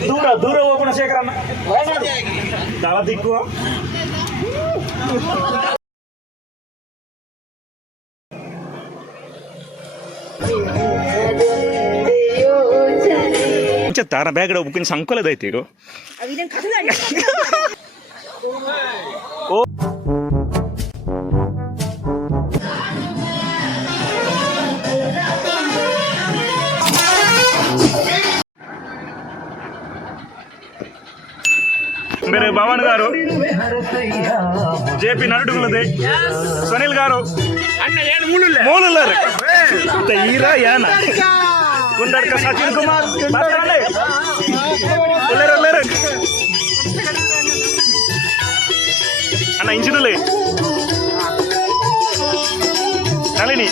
ದೂರ ದೂರ ಹೋಗೋಣ ಶೇಖರಣ್ಣ ದಳ ದಿಕ್ಕು ತಾರ ಬ್ಯಾಗಡ ಬುಕ್ಕಿನ ಸಂಕೋಲದ ಐತಿ ಈಗ ಅವಿನ మీరు భవాన్ గారు జేపీ నటుకులది సునీల్ గారు మూలున్నారు హీరా యాన గుండర్క సచిన్ కుమార్ ఉల్లేరు ఉల్లేరు అన్న ఇంజినులే నళిని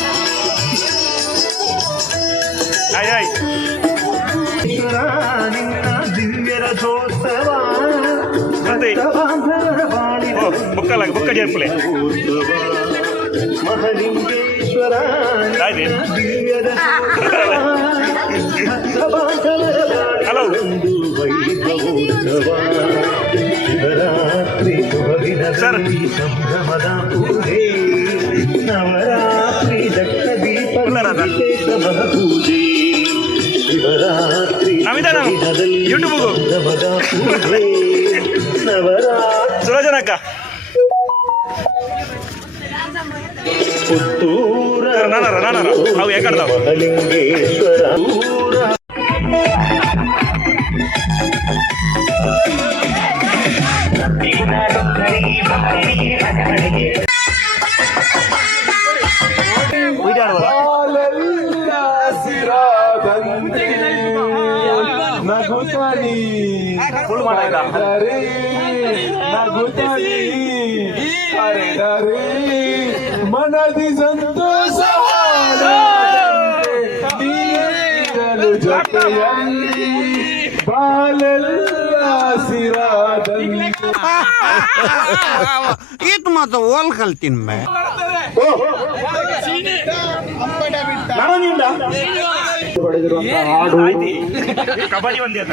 అయ్యాయి దివ్యర చోత్సవా ఓ బుక్కల బుక్క చెప్పులే రాయ్ హలో ಸರ್ ನವರಾತ್ರಿ ದಕ್ಷ ದೀಪ ಉಳ್ಳಾರದ? ಪೂಜೆ ಶಿವರಾತ್ರಿ ನಾವಿದ್ದಾನ ಯೂಟ್ಯೂಬ್ ಪೂಜೆ ನವರಾತ್ರಿ ಸುರಜನಕ್ಕ ಪುತ್ತೂರ ಸರ್ ನಾನಾರ ನಾನಾರ ಅವು ಯಾಕಡ್ದಾವ ಮಹಲಿಂಗೇಶ್ವರ ಊರ ನಗುತ್ತಾನೆ ಧರೆ ನಗುತ್ತಾನೆ ಧರೆ ಮನದಿ ಸಂತೋಷ ಜೊತೆಯಲ್ಲಿ ಬಾಲೆಲ್ಲ ಸಿರಾದಲ್ಲಿ ಇದು ಮಾತ್ರ ಓಲ್ ಕಲ್ತೀನಿ ಮೇ ನಡನಿಲ್ಲ ಕಬಡ್ಡಿ ಒಂದೇ ಅಂತ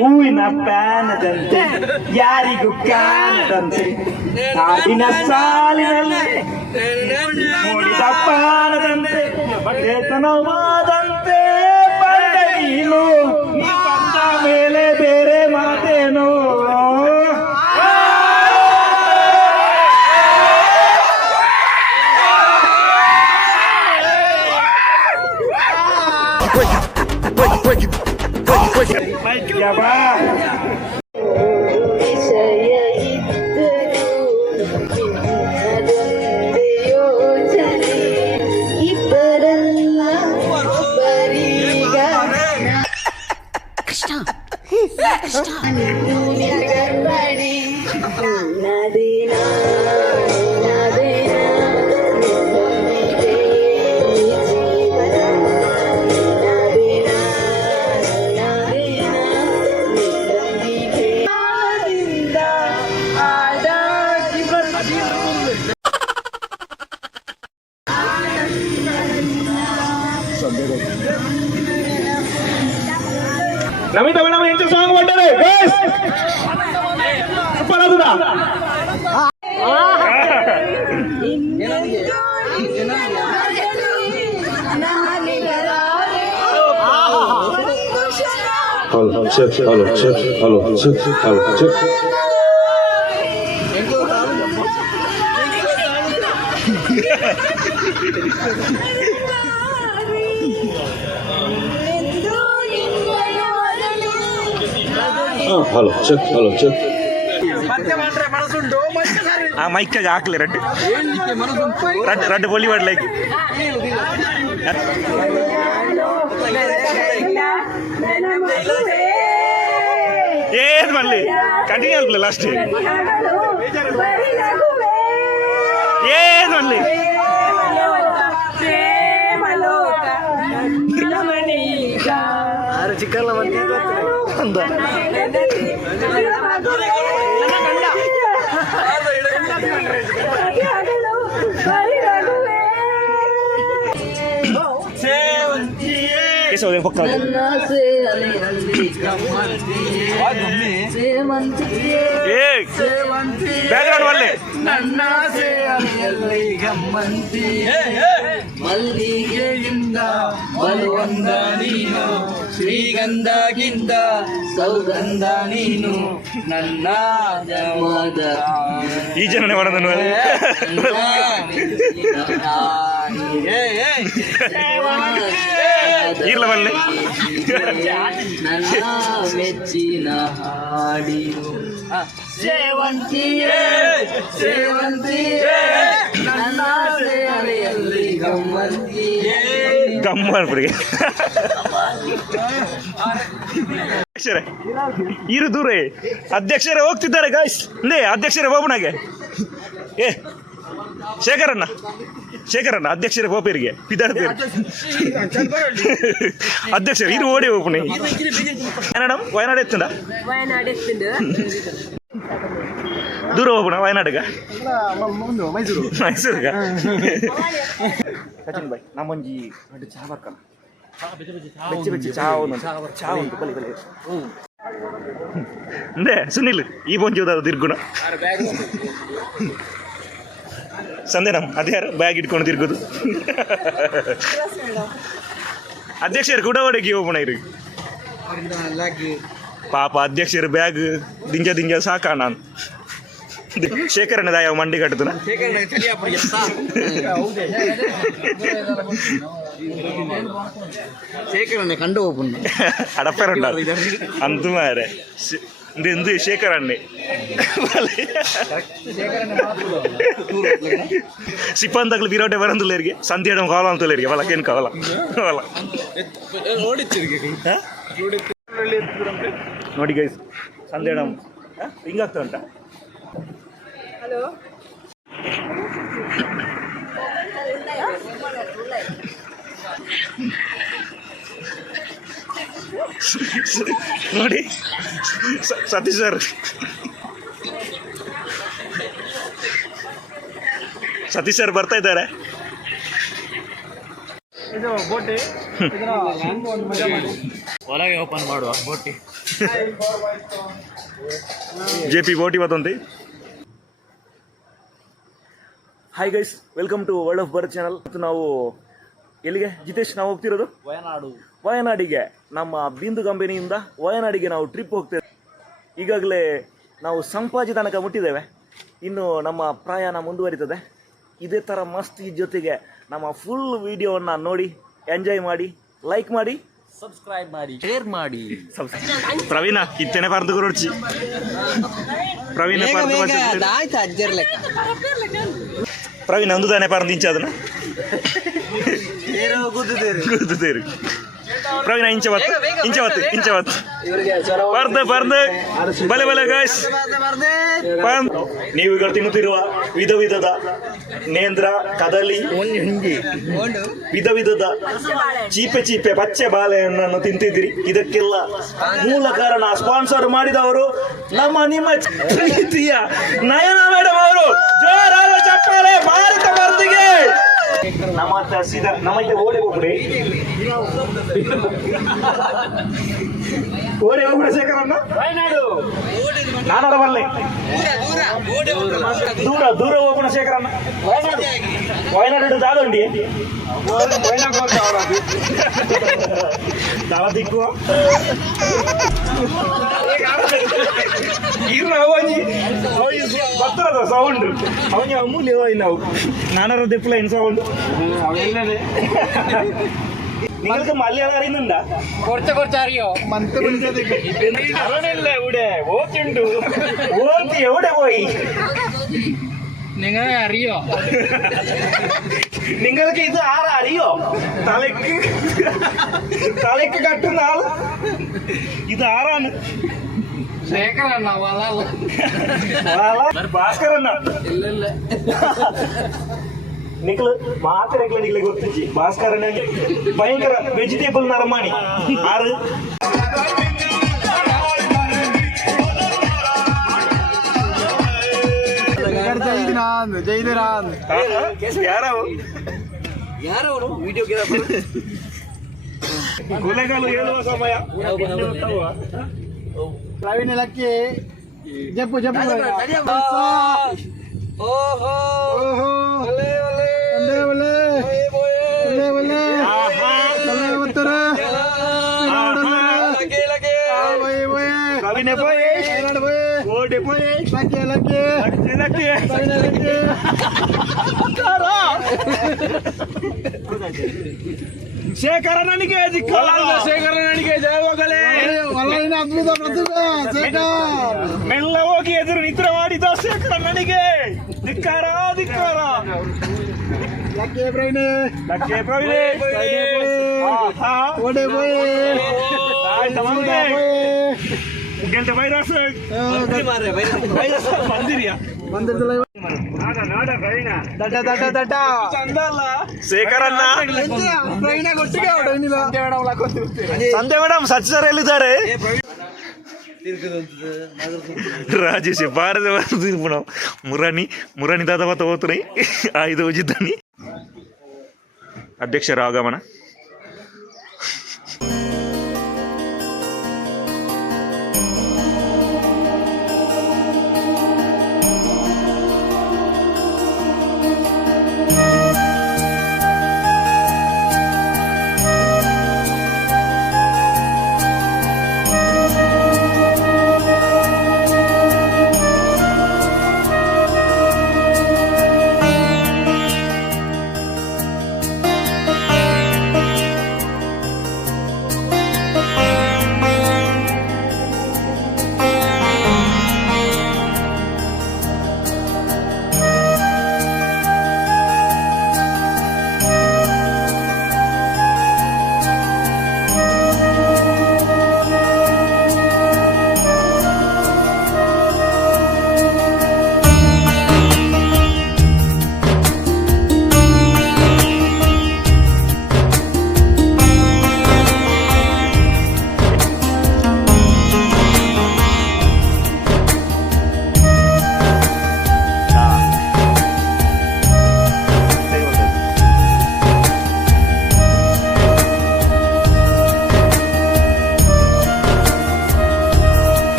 ಹೂವಿನ ಪ್ಯಾನದಂತೆ ಯಾರಿಗೂ ಕಾಣದಂತೆ ನಾಡಿನ ಸಾಲಿನಲ್ಲಿ ಮೂಡಿದ ಪಾನದಂತೆ ವೇತನವಾದಂತೆ ಬಂದ ನೀನು ನೀ ಬಂದ ಮೇಲೆ ಬೇರೆ ಮಾತೇನು ಯಬ್ಬಾ. ವಿಷಯ ಇದ್ದರೂ ನಿನ್ನದೊಂದೇ ಯೋಚನೆ push it. Stop. Namitha madam ఎంత సాంగ్ పడ్డారు చెప్పరాదురా hello check hello check Thank you. Hello check hello check ఆ మైక్ ఆకలి రండి. రండి రండి బొల్లివాడు లైక్. ఏది మళ్ళీ? కంటిన్యూ అవుతుంది లాస్ట్ ఏది మళ్ళీ? చికెన్లో మంది ಪಕ್ಕ ಏ ಬ್ಯಾಕ್ಗ್ರೌಂಡ್ ಒಳ್ಳೆ ಮಲ್ಲಿಗೆಯಿಂದ ಬಲವಂದ ನೀನು ಶ್ರೀಗಂಧಗಿಂತ ಸೌಗಂಧ ನೀನು ನನ್ನ ಈ ಜನ ಮಾಡೋದನ್ನು ಇರ್ಲ ಬಲ್ಲೆ ನನ್ನ ಮೆಚ್ಚಿನ ಹಾಡಿ ಸೇವಂತಿಯೇ ಸೇವಂತಿಯೇ ನನ್ನ ಸೇವೆಯಲ್ಲಿ ಗಮ್ಮಂತಿಯೇ ಗಮ್ಮ ಮಾಡ್ಬಿಡಿ ಅಧ್ಯಕ್ಷರೇ ಇರು ದೂರೇ. ಅಧ್ಯಕ್ಷರೇ ಹೋಗ್ತಿದ್ದಾರೆ ಗಾಯ್ಸ್ ಲೇ ಅಧ್ಯಕ್ಷರೇ ಹೋಗೋಣಗೆ ಏ ಶೇಖರಣ್ಣ. ಶೇಖರಣ್ಣ ಅಧ್ಯಕ್ಷರ ಹೋಪೇರಿಗೆ ಪಿದಾರ್ಪೇರು ಅಧ್ಯಕ್ಷರು ಇದು ಓಡಿ ಹೋಗ್ಬಿಡಿ. ವಯನಾಡು ವಯನಾಡ್ ಎತ್ತುಂಡ ದೂರ ಹೋಗೋಣ ವಯನಾಡಿಗ? ಮೈಸೂರು ಮೈಸೂರುಗ. ಸಚಿನ್ ಬಾಯ್ ನಮ್ಮಂಜಿ ಚಹಾ ಬರ್ಕಲ್ಲ ಬೆಚ್ಚಿ ಬೆಚ್ಚಿ ಚಹಾ ಒಂದು ಚಹಾ ಉಂಟು ಬಲಿ ಬಲಿ. ಅಂದೆ ಸುನಿಲ್ ಈ ಬೊಂಜಿ ಹೋದ ತಿರ್ಗುಣ ಸಂಧ್ಯಾರಾಮ್ ಅದೇ ಯಾರು? ಬ್ಯಾಗ್ ಇಟ್ಕೊಂಡು ತಿರ್ಗೋದು. ಅಧ್ಯಕ್ಷರು ಕೂಡ ಹೊಡೆಗೆ ಹೋಗೋಣ ಇರಿ ಪಾಪ ಅಧ್ಯಕ್ಷರು ಬ್ಯಾಗ್ ದಿಂಜ ದಿಂಜ ಸಾಕ ನಾನು. ಶೇಖರಣೆ ದಾಯವ ಮಂಡಿ ಕಟ್ಟದ ಶೇಖರಣೆ ಕಂಡು ಹೋಗ್ಬಣ್ಣ ಅಡಪ್ಪರ ಉಂಟು ಮಾರೆ. இந்த இந்த శేఖర్ అన్నే ಸಿಬ್ಬಂದಗಳು ವೀರೋಟೆ ಬರಂದಿಲ್ಲರಿಗೆ ಸಂಧಿ ಇಡಂ ಕಾಲ ಅಂತ ಇಲ್ಲರಿಗೆ ಅವಲ್ಲ ಏನು ಕಾಲ ಅವಲ್ಲ ನೋಡಿ ಗೈಸ್ ಸಂಧಿ ಇಡಂ ಹಿಂಗಾಗ್ತಾ ಉಂಟ ಹಲೋ Thank ನೋಡಿ. ಸತೀಶ್ ಸರ್. ಸತೀಶ್ ಸರ್ ಬರ್ತಾ ಇದ್ದಾರೆ. ಒಳಗೆ ಓಪನ್ ಮಾಡುವ ಬೋಟಿ. ಜೆ ಪಿ ಬೋಟಿ ಮತ್ತೊಂದು hi guys welcome to world of birth channel ಮತ್ತು ನಾವು ಎಲ್ಲಿಗೆ? ಜಿತೇಶ್ ನಾವು ಹೋಗ್ತಿರೋದು? ವಯನಾಡು. ವಯನಾಡಿಗೆ ನಮ್ಮ ಬಿಂದು ಕಂಪನಿಯಿಂದ ವಯನಾಡಿಗೆ ನಾವು ಟ್ರಿಪ್ ಹೋಗ್ತೇವೆ. ಈಗಾಗಲೇ ನಾವು ಸಂಪಾಜಿ ತನಕ ಮುಟ್ಟಿದ್ದೇವೆ. ಇನ್ನು ನಮ್ಮ ಪ್ರಯಾಣ ಮುಂದುವರಿತದೆ. ಇದೇ ಥರ ಮಸ್ತಿ ಜೊತೆಗೆ ನಮ್ಮ ಫುಲ್ ವಿಡಿಯೋವನ್ನು ನೋಡಿ ಎಂಜಾಯ್ ಮಾಡಿ ಲೈಕ್ ಮಾಡಿ ಸಬ್ಸ್ಕ್ರೈಬ್ ಮಾಡಿ. ಶೇರ್ ಮಾಡಿ. ಪ್ರವೀಣ ಇತ್ತೇನೆ ಪರ್ದು ಗುರುಚಿ. ಪ್ರವೀಣ ಪ್ರವೀಣ್ ಒಂದು ತಾನೆ ಪರ್ದಿಂಚ ಇಂಚ ಅದನ್ನ. ಪ್ರವೀಣ ಇಂಚೆ ಬತ್ತು ಇಂಚೆ ಬತ್ತು ಬರ್ದೆ ಬತ್ತು ಬರ್ದು ಬರ್ದು. ಬಲೆ ಬಲೆ ಗಾಯ್ಸ್ ನೀವು ಈಗ ತಿನ್ನುತ್ತಿರುವ ವಿಧ ವಿಧದ ನೇಂದ್ರ ಕದಲಿ ವಿಧ ವಿಧದ ಚೀಪೆ ಚೀಪೆ ಪಚ್ಚೆ ಬಾಳೆಹಣ್ಣನ್ನು ತಿಂತಿದ್ರಿ ಇದಕ್ಕೆಲ್ಲ ಮೂಲ ಕಾರಣ ಸ್ಪಾನ್ಸರ್ ಮಾಡಿದವರು ನಮ್ಮ ನಿಮ್ಮ ಪ್ರೀತಿಯ ನಯನ ಮೇಡಮ್ ಅವರು. ಜೋರಾದ ಚಪ್ಪಾಳೆ ಭಾರತ ಬಂದಿಗೆ ನಮ್ಮ ಸೀದಾ ನಮ್ಮ ಓಡಿ ಹೋಗ್ಬಿಡಿ. ಓಡಿ ಹೋಗ್ಬಿಡಿ ಶೇಖರಣ್ಣ. ನಾನು ಬರಲಿ ದೂರ ದೂರ ಹೋಗ್ಬಿಡ ಶೇಖರಣ್ಣ. ವಯನಾಡು ದಾದಂಡಿ ದಾವ ದಿಕ್ಕುವ ಇರ್ನ ಅವನಿ ಭತ್ತರದ ಸೌಂಡ್ ಅವನಿ ಅಮೂಲ್ಯ ಹೋಯ್ ನಾವು ನಾನರ ದೆಪ್ಪಲ ಇನ್ ಸೌಂಡ್ നിങ്ങൾക്ക് മലയാളം അറിയുന്നുണ്ടാ കുറച്ച് കുറച്ച് അറിയോ അവനല്ലേ ഇവിടെ ഓത്തുണ്ട് ഓത്ത് എവിടെ പോയി നിങ്ങളെ അറിയോ? നിങ്ങൾക്ക് ഇത് ആരറിയോ അറിയോ? തലക്ക് കട്ടുന്ന ആൾ. ഇത് ആരാണ്? ശേഖരണ്ണ വളവ് ഭാസ്കരണ്ണ. ഇല്ല ഭയങ്കര വെജിറ്റബിൾ നിറമാണ് ആറ്. ವೆಜಿಟೇಬಲ್ ನರಮಾಣಿ ಆರು ಯಾರವು ಯಾರವರು? ವಿಡಿಯೋ ಕೊಲೆಗಾಲು ಹೇಳುವ ಸಮಯ. ಪ್ರವೀಣ್ ಲಕ್ಕಿ ಜಪ್ಪು ಜಪ್ಪು. ಓಹೋ. ಓಹೋ ಒಳ್ಳೆ ಒಳ್ಳೆ ಒಳ್ಳೆ ಒಳ್ಳೆ ಒಳ್ಳೆ ಉತ್ತರ ಕವಿನೆ ಪೋಯ್ ಓಡೆ ಪೋಯ್ ಲಕ್ಕಿ ಲಕ್ಕಿ ಲಕ್ಕಿ ಶೇಖರ ನನಗೆ ಶೇಖರ ನನಗೆ ಜಯವಾಗಲೇ ಹೋಗಲೇ. ಅದ್ಭುತ ಪ್ರತಿಭೆ ಶೇಖರ್. ಮೆಲ್ಲ ಹೋಗಿ ಎದುರು ನಿದ್ರೆ ಮಾಡಿದ ಶೇಖರ ನನಗೆ. ಧಿಕ್ಕಾರ ಧಿಕ್ಕಾರ. ಲಕ್ಕಿ ಪ್ರವೀಣ್. ಲಕ್ಕೆ ಪ್ರವೀಣೆ. ಆಹಾ. ಓಡೆ ಬೋಯ್ ಆಯ್ತು ಬಂದೆ. ಗೆಲ್ತೆ ವೈರಸ್ ವೈರಸ್ ಬಂದಿರಿಯಾ ಬಂದಿರ್ತಲ್ಲ ದಡ್ಡ ದಡ್ಡ ದಡ್ಡ ಶೇಖರನ್ನ ಸಂಧ್ಯಾ ಮೇಡಮ್ ಸಚ್ ಸರ್ ಎಲ್ಲಿದ್ದಾರೆ? ರಾಜೇಶ್ ಭಾರತ ತಿರುಪುಣ ಮುರಾನಿ ಮುರಾನಿ ದಾದ ಮತ ಆಯ್ದು ಹೋಗಿದ್ದಾನೆ ಅಧ್ಯಕ್ಷರ ಆಗಮನ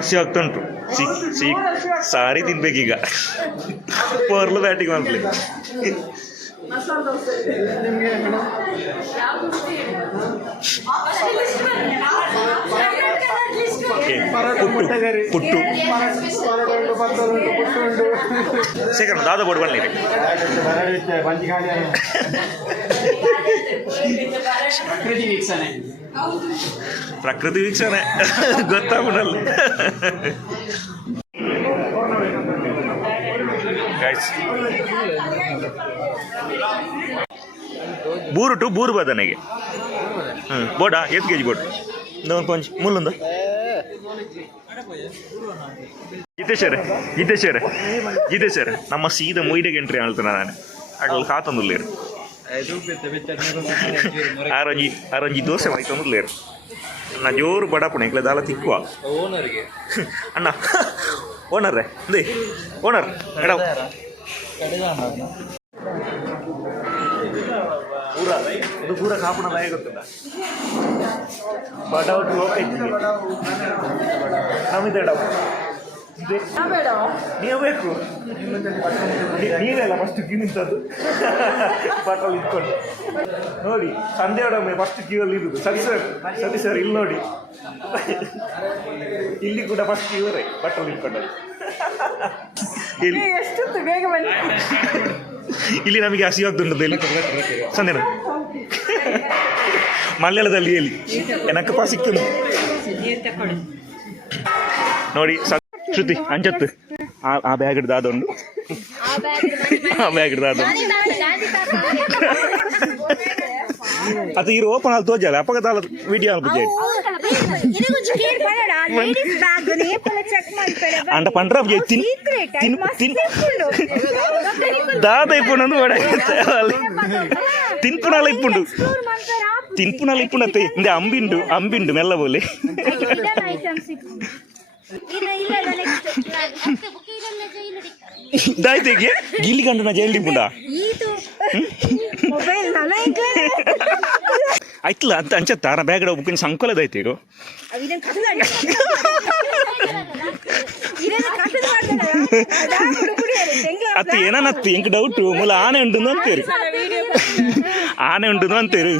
ಜೋರು ಹಸಿ ಆಗ್ತಾ ಉಂಟು ಸಿ ಸಿ ಸಾರಿ ತಿನ್ಬೇಕೀಗ ಪರ್ಲು ಬ್ಯಾಟಿಂಗ್ ಮಾಡ್ಲಿ ಓಕೆ ಪುಟ್ಟು ಪುಟ್ಟು. ಶೇಖರ ದಾದ ಬೋರ್ಡ್ ಬನ್ನಿ ಪ್ರಕೃತಿ ವೀಕ್ಷಣೆ. ಗೊತ್ತಾಗ್ಬಿಡಲ್ಲ. Guys. ಬೂರು ಟು ಬೂರು ಬದನೆಗೆ. ಹ್ಞೂ ಬೋಡಾ ಎತ್ ಕೆ ಜಿ ಬೋಡ್ ಒಂದು ಕೊಂಚ ಮುಲ್ಲುಂದ ಜಿತೇಶ್ವರ ಗೀತೇಶ್ ಜಿತೇಶ್ವರ ನಮ್ಮ ಸೀದ ಮೊಯ್ಡೆಗೆ ಎಂಟ್ರಿ ಹೇಳ್ತಾನೆ ನಾನು. ಅಡ್ರಲ್ಲಿ ಕಾತೊಂದುಲ್ಲೇರು ಆರಂಜಿ ಆರಂಜಿ ದೋಸೆ ಮಾಯ್ತೊಂದುಲ್ಲೇರು ಅಣ್ಣ ಜೋರು ಬಡಪುಣ ಇಕ್ಲೆ ದಾಲ ತಿಕ್ಕುವ. ಓನರ್ಗೆ ಅಣ್ಣ ಓನರ್ರೆ ದೇ ಓನರ್ ಮೇಡಮ್ ಇದು ಪೂರ ಕಾಪುಣ ಬಾಯ ಗೊತ್ತದ ಬಡವಟ್ಟು ಹೋಗ್ತೈತಿ ನಮ್ಮಿದೆ ಡವ್ ನೀವು ಬೇಕು. ನೀವೆಲ್ಲ ಫಸ್ಟ್ ಕ್ಯೂ ನಿಂತದ್ದು. ಇಟ್ಕೊಂಡು ನೋಡಿ ಸಂಜೆ ಒಮ್ಮೆ ಫಸ್ಟ್ ಕ್ಯೂ ಅಲ್ಲಿ ಇರುದು. ಸರಿ ಸರ್ ಸರಿ ಸರ್ ಇಲ್ಲಿ ನೋಡಿ. ಇಲ್ಲಿ ಕೂಡ ಫಸ್ಟ್ ಇವರೇ ಬಟ್ಟಲು ಇಟ್ಕೊಂಡದ್ದು ಇಲ್ಲಿ. ಇಲ್ಲಿ ನಮಗೆ ಹಸಿವಾಗ್ತುಂಟದ್ದು ಇಲ್ಲಿ. ಸಂದೇನ ಮಲಯಾಳದಲ್ಲಿ ಹೇಳಿ. ಎನಕ್ಕಪ್ಪ ಸಿಕ್ತು ನೋಡಿ ಶ್ರುತಿ ಅಂಜತ್ತು ಆ ಆ ಬ್ಯಾಗ್ ಹಿಡ್ದು ಅದೊಂದು ಆ ಬ್ಯಾಗ್ ಹಿಡ್ದು ಅದೊಂದು ಅದು ಇರು ಓಪನ್ ಆಗಿ ತೋಜಲ್ಲ ಅಪ್ಪಗದ ವಿಡಿಯೋ ಅಲ್ಲಿ ಅಂಡ ಪಂಡ್ರ ತಿನ್ ತಿನ್ ತಿನ್ ದಾದ ಇಪ್ಪುಂಡು ತಿನ್ಪುನಾಲ ಇಪ್ಪುಂಡು ಎಕ್ಸ್ಪ್ಲೋರ್ ಇಪ್ಪುನತ್ತೆ ಇಂದೆ ಅಂಬಿಂಡು ಅಂಬಿಂಡು ಮೆಲ್ಲ ಬೋಲಿ. ದಾಯ್ತೆಗೆ ಗಿಲ್ಲಿ ಗಂಡನ ಜೈಲ್ ನಲ ಆಯ್ತಲ್ಲ, ಅಂತ ಅಂಚತ್ತ, ನಾ ಬ್ಯಾಗ್ ಬುಕ್ಕಿನ ಕಥದ ಮಾಡ್ತಾರ ಅತ್ತ ಏನನ್ನತ್ತು ಎಂಕ್ ಡೌಟ್ ಮೂಲ ಆನೆ ಉಂಡು ಅಂತೇರಿ. ಆನೆ ಉಂಡು ಅಂತೇರಿ.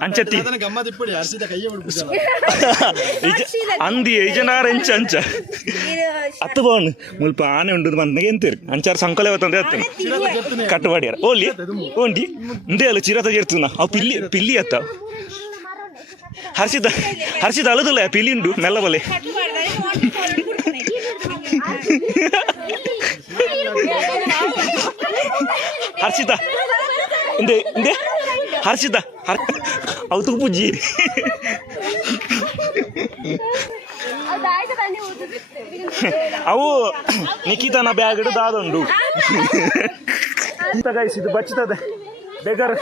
ಅಂಚತ್ತಿ. ಅಂದಿ ಐಜನಾರ ಎಂಚ ಅಂಚ. ಅತ್ತು ಬೌನ್ ಮುಲ್ಪ ಆನೆ ಉಂಡು ಬಂದಾಗ ಎಂತೀರಿ? ಅಂಚಾರ ಸಂಕಲೆ ಹೊತ್ತಂದ್ರೆ ಹತ್ತು ಕಟ್ಟುವಾಡ್ಯಾರ ಓಲಿ ಓಂಡಿ ಮುಂದೆ ಅಲ್ಲ ಚಿರತ ಜೇರ್ತದ ಅವು ಪಿಲ್ಲಿ ಪಿಲ್ಲಿ ಅತ್ತ ಹರ್ಷಿದ ಹರ್ಸಿದ ಅಳದಲ್ಲ ಪಿಲ್ಲಿ ಉಂಡು? ಮೆಲ್ಲ ಬಲೆ. ಹರ್ಷಿತ ಹಿಂದೆ ಇಂದೆ ಹರ್ಷಿತ ಹರ್ ಅವು ತು ಪೂಜಿ ಅವು ನಿಖಿತನ ಬ್ಯಾಗ್ ಹಿಡಿದು ಅಂತ ಗೈಸ್ ಇದು ಬಚ್ಚುತ್ತದೆ ಬೇಗರ್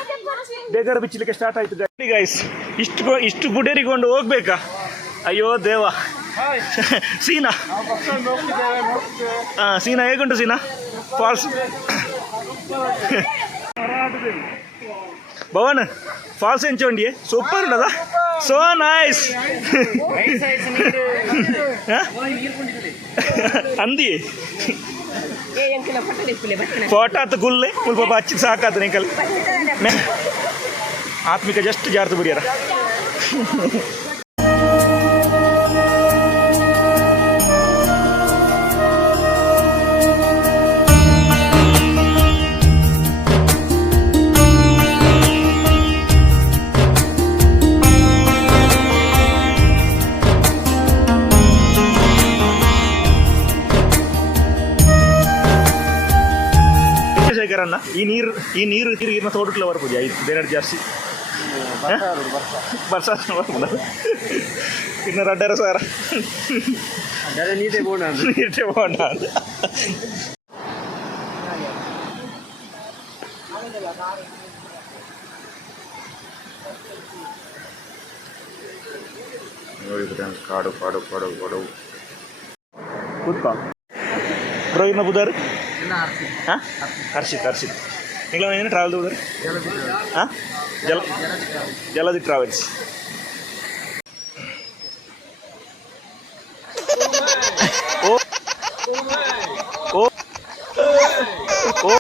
ಬೇಗರ್ ಬಿಚ್ಚಲಿಕ್ಕೆ ಸ್ಟಾರ್ಟ್ ಆಯ್ತು ಗೈಸ್ ಇಷ್ಟು ಇಷ್ಟು ಗುಡೇರಿಕೊಂಡು ಹೋಗ್ಬೇಕಾ? ಅಯ್ಯೋ ದೇವ. ಸೀನಾ. ಆ, ಸೀನಾ ಹೇಗುಂಟು ಸೀನಾ? ಫಾಲ್ಸ್ ಭವನ್ ಫಾಲ್ಸ್ ಎಂಚೋಂಡಿ ಸೂಪರ್ ಉಂಟದ? ಸೋ ನೈಸ್ ಅಂದಿ ಫೋಟಾತ್ ಗುಲ್ಲೆ? ಪಾಪ ಹಚ್ಚಿ ಸಾಕಾತ ನಿಂಕಲ್ ಆತ್ಮಿಕ ಜಸ್ಟ್ ಜಾರ್ತು ಬಿಡಿಯಾರ. ಅಣ್ಣ ಈ ನೀರು ಈ ನೀರು ನೀರಿನ ತೋಟಕ್ಲ ಬರ್ಬೋದು ಐದು ಬೇರೆ ಜಾಸ್ತಿ. ಬರ್ಸ ಬರ್ಬೋದು ಇನ್ನು ರಡ್ಡರ ಸಾರ. ನೀಟೇ ಬೋಣ ನೀಟೇ ಬೋಣ ನೋಡಿ ಕಾಡು ಕಾಡು ಕಾಡು ಕಾಡು. ಕೂತ್ಕೋ. ಬ್ರೋ ಇನ್ನ ಬುಧರ್ ಹಾಂ? ಹರ್ಷಿತ್ ಹರ್ಷಿತ್ ನಿಂಗಳ ಏನು ಟ್ರಾವೆಲ್ ಬುಧರ್ ಹಾಂ? ಜಲ ಜಲದಿ ಟ್ರಾವೆಲ್ಸ್ ಓ ಓ ಓ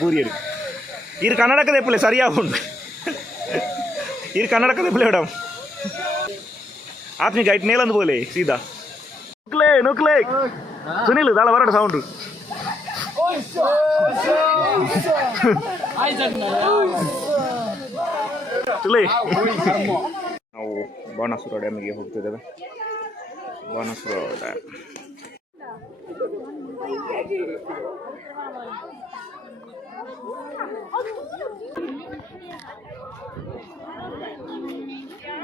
ಬೂರಿಯರು ಇರು ಕನ್ನಡಕದ ಎಪ್ಪಲೆ ಸರಿಯಾಗುಂಡು ಇರು ಕನ್ನಡಕದ ಎಪ್ಪಲೆ ಮೇಡಮ್ ಆತ್ಮಿಕ ಐಟ್ ನೇಲಂದು ಬೋಲೆ ಸೀದಾ. ನುಕ್ಲೇ ನುಕ್ಲೆ ಸುನಿಲ್ ದಾಳ ಬರಡ ಸೌಂಡ್ ತುಲೆ ನಾವು ಬಾಣಾಸುರ ಡ್ಯಾಮಿಗೆ ಹೋಗ್ತಿದ್ದೇವೆ. ಬಾಣಾಸುರ ಡ್ಯಾಮ್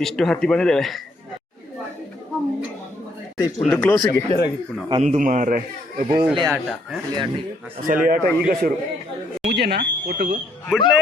ಇಷ್ಟು ಹತ್ತಿ ಬಂದಿದ್ದೇವೆ. ಒಂದು ಕ್ಲೋಸಿಗೆ ಅಂದು ಮಾರೆ. ಅಬ್ಬೋ. ಸಲಿ ಆಟ ಈಗ ಶುರು. ಪೂಜೆನಾ? ಒಟ್ಟಿಗೂ? ಬಿಡ್ಲೇ